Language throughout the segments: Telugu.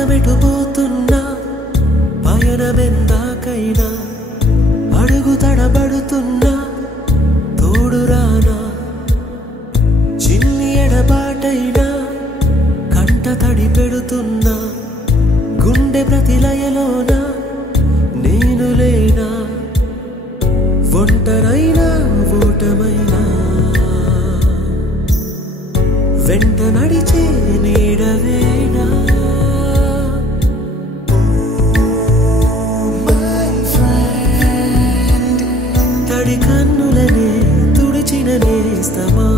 పదమెటుపోతున్నా పయనమెందాకైనా అడుగు తడబడుతున్నా తోడురానా చిన్ని ఎడబాటైనా కంట తడి పెడుతున్నా గుండె ప్రతిలయలోన నేను లేనా ఒంటరైనా ఓటమైనా వెంట నడిచే నీడవేనా తడి కన్నులనే తుడిచిన నేస్తమా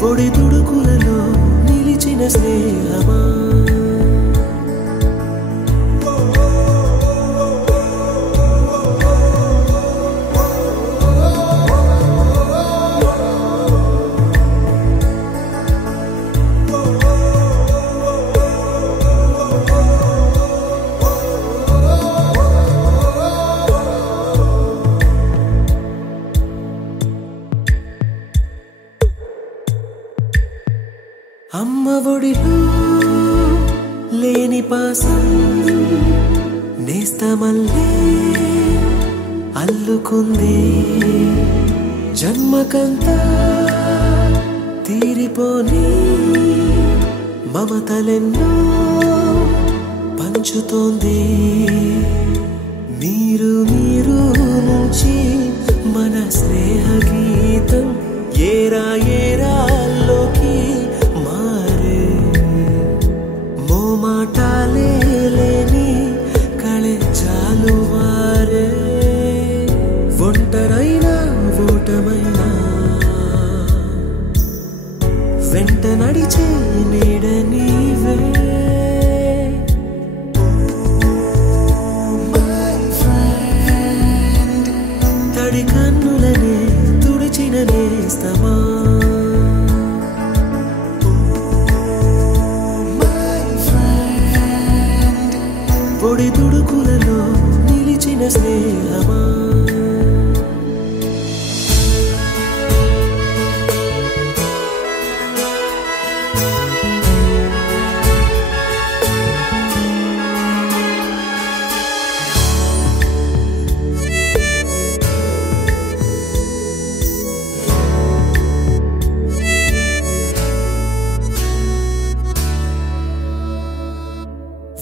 పొడి తుడుకులలో నిలిచిన స్నేహమా అమ్మ ఒడిలో లేని పాసం నేస్తమల్లే అల్లుకుంది జన్మకంతా తీరిపోని మమతలెన్నో పంచుతోంది మీరు మీరు నుంచి మన స్నేహ గీతం ఏరా ఏరాల్లోకి మాటాలే లేని కళెచ్చాలు వారే ఒంటరైనా ఓటమైనా వెంట నడిచే నీడ నీవే తడి కన్నులనే తుడిచిన నేస్తమా పొడి తుడుకులలో నిలిచిన స్నేహమా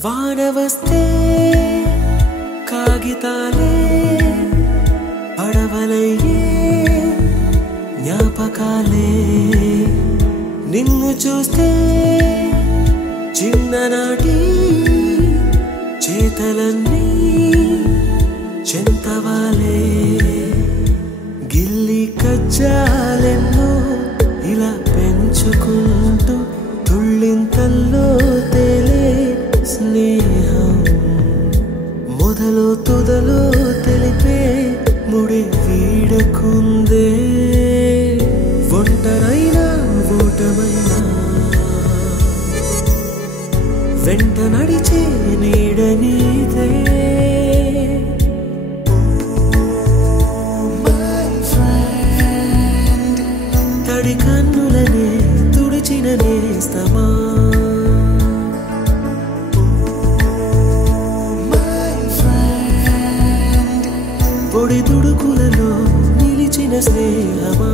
వాన వస్తే కాగితాలే పడవలయ్యే జ్ఞాపకాలే నిన్ను చూస్తే చిన్ననాటి చేతలన్నీ చెంతవాలే గిల్లి కజ్జాలెన్నో ఇలా పెంచుకుంటూ తుళ్ళింతల్లో తేలే స్నేహం మొదలు తుదలు తెలిపే ముడి వీడకుందే ఒంటరైనా ఓటమైనా వెంట నడిచే నీడ నీదే తడి కన్నులనే తుడిచిన నేస్తమా పొడి తుడుకులలో నిలిచిన స్నేహమా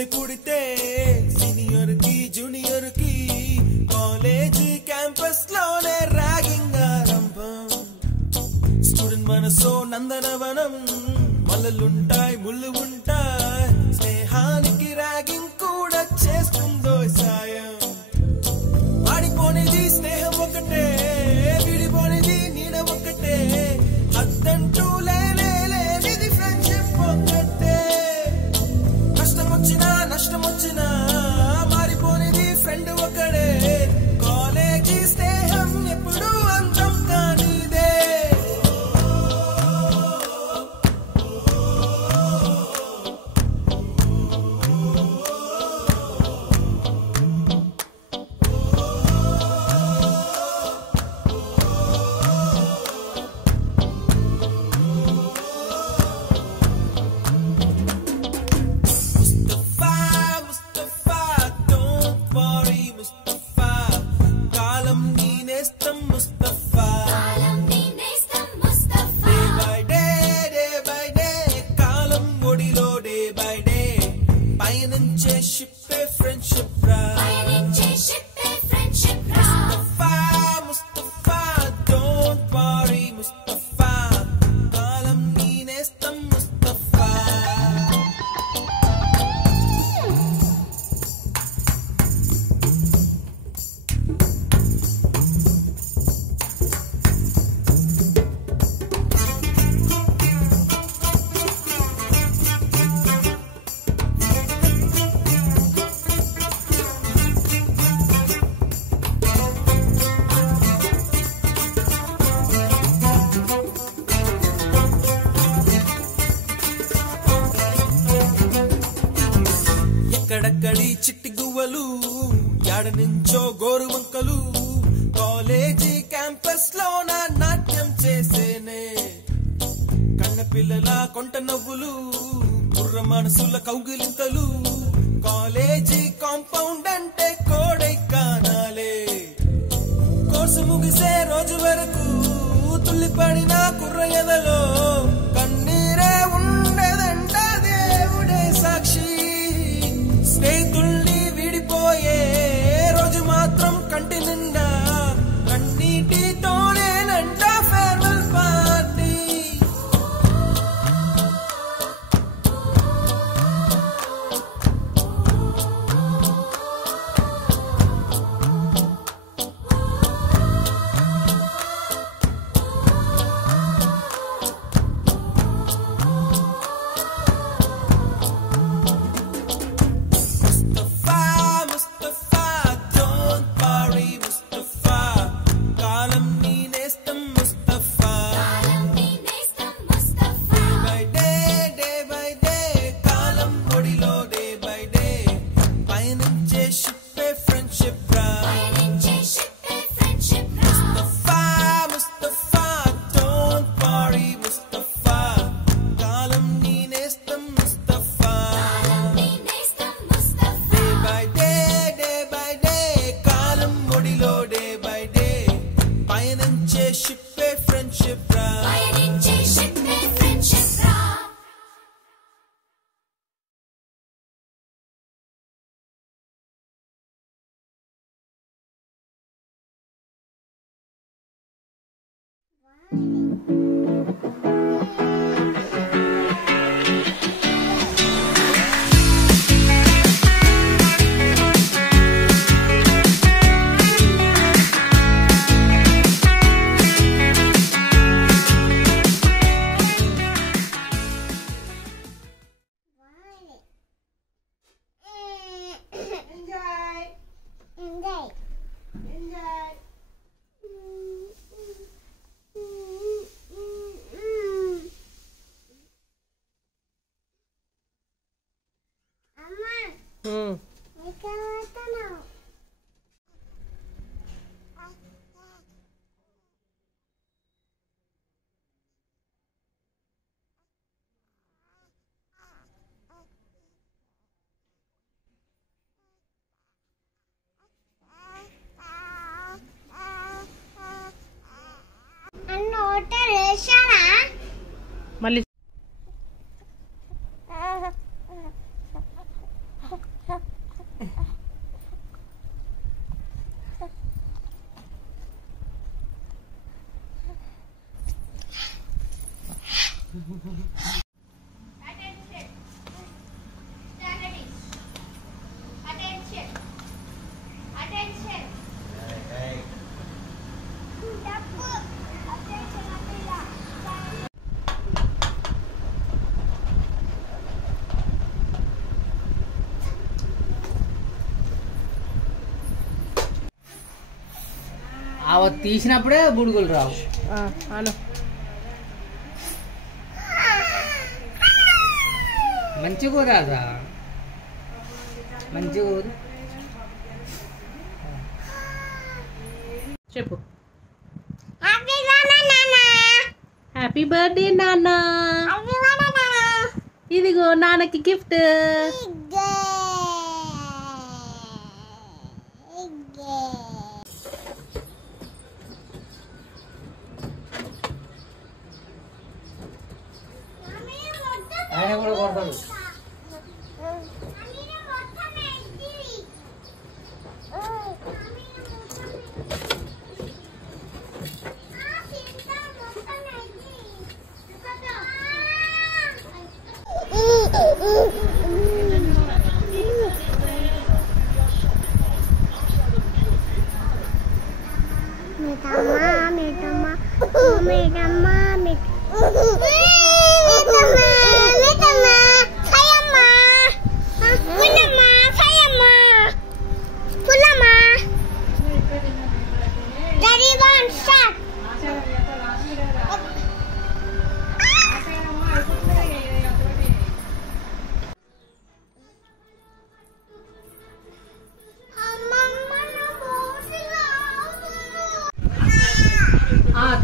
చలి పుడితే సీనియర్ కి జూనియర్ కి కాలేజ్ క్యాంపస్ లోనే ర్యాగింగ్ ఆరంభం. స్టూడెంట్ మనసో నందనవనం, మల్లలుంటాయి ముళ్ళు ఉంటాయి, స్నేహానికి ర్యాగింగ్ కూడా చేస్తుందో సాయం. ఆడిపోనిది స్నేహం ఒకటే, విడిపోనిది నీడ ఒకటే, అద్దంటూ లేనిది ఫ్రెండ్షిప్ ఒకటే. కష్టం వచ్చినా నష్టం వచ్చినా మారిపోనిది ఫ్రెండ్ ఒకడే, కాలేజీ స్నేహం ఎప్పుడు అంతం కానిదే. ఎక్కడక్కడి చిట్టి గువ్వలు, యాడ నుంచో గోరు వంకలు, కాలేజీ క్యాంపస్ లోన నాట్యం చేసేనే. కన్న పిల్లల కొంట నవ్వులు, కుర్ర మనసుల కౌగిలింతలు, కాలేజీ కాంపౌండ్ అంటే కోడై కానాలే. కోర్సు ముగిసే రోజు వరకు తుల్లిపడిన కుర్ర ఎదలో కన్నీరే ఉండదంట దేవుడే సాక్షి. స్నేహితుల్ని విడిపోయే రోజు మాత్రం కంటి నిండా కన్నీటితోనేనంట ఫేర్వెల్ పార్టీ. మళ్ళీ తీసినప్పుడే బుడుగులు రావు. మంచి కూర రా, మంచి కూర. చెప్పు. హ్యాపీ బర్త్డే నాన్న. ఇదిగో నాన్నకి గిఫ్ట్. ఆయన కూడా కొడతాడు.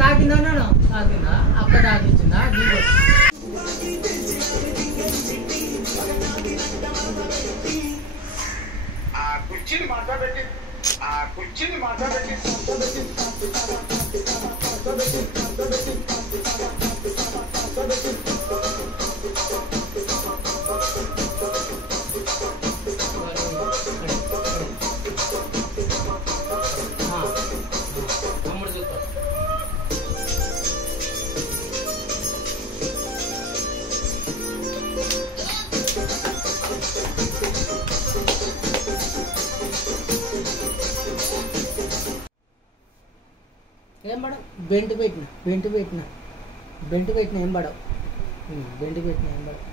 తాకిందా తాకిందా అక్క తాకించిందా? కుర్చీని మాట్లాడబెట్టి ఏం పడవు. బెంట్ పెట్టిన ఏం పడవు. బెంట్ పెట్టిన ఏం పడవు.